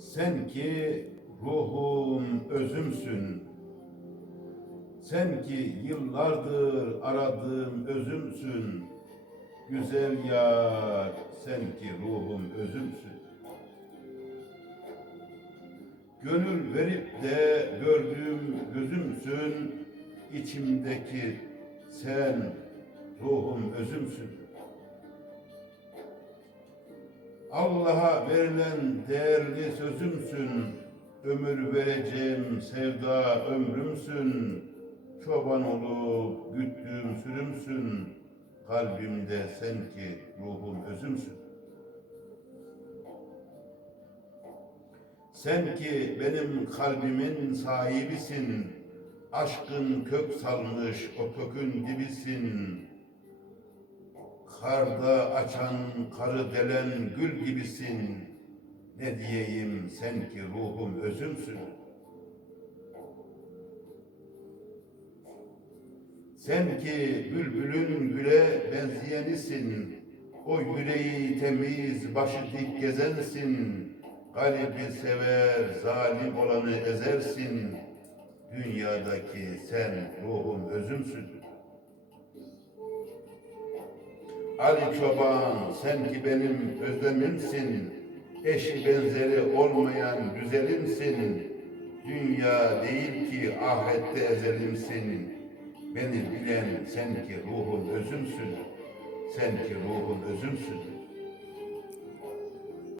Sen ki ruhum özümsün. Sen ki yıllardır aradığım özümsün. Güzel yar, sen ki ruhum özümsün. Gönül verip de gördüğüm gözümsün. İçimdeki sen ruhum özümsün. Allah'a verilen değerli sözümsün. Ömür vereceğim sevda ömrümsün. Çoban olup güttüğüm sürümsün. Kalbimde sen ki ruhum özümsün. Sen ki benim kalbimin sahibisin. Aşkın kök salmış o kökün dibisin. Karda açan, karı delen gül gibisin. Ne diyeyim sen ki ruhum özümsün. Sen ki bülbülün güle benzeyenisin. O yüreği temiz, başı dik gezensin. Kalbi sever, zalim olanı ezersin. Dünyadaki sen ruhum özümsün. Ali Çoban sen ki benim özlemimsin. Eşi benzeri olmayan güzelimsin. Dünya değil ki ahirette ezelimsin. Beni bilen sen ki ruhun özümsün. Sen ki ruhun özümsün.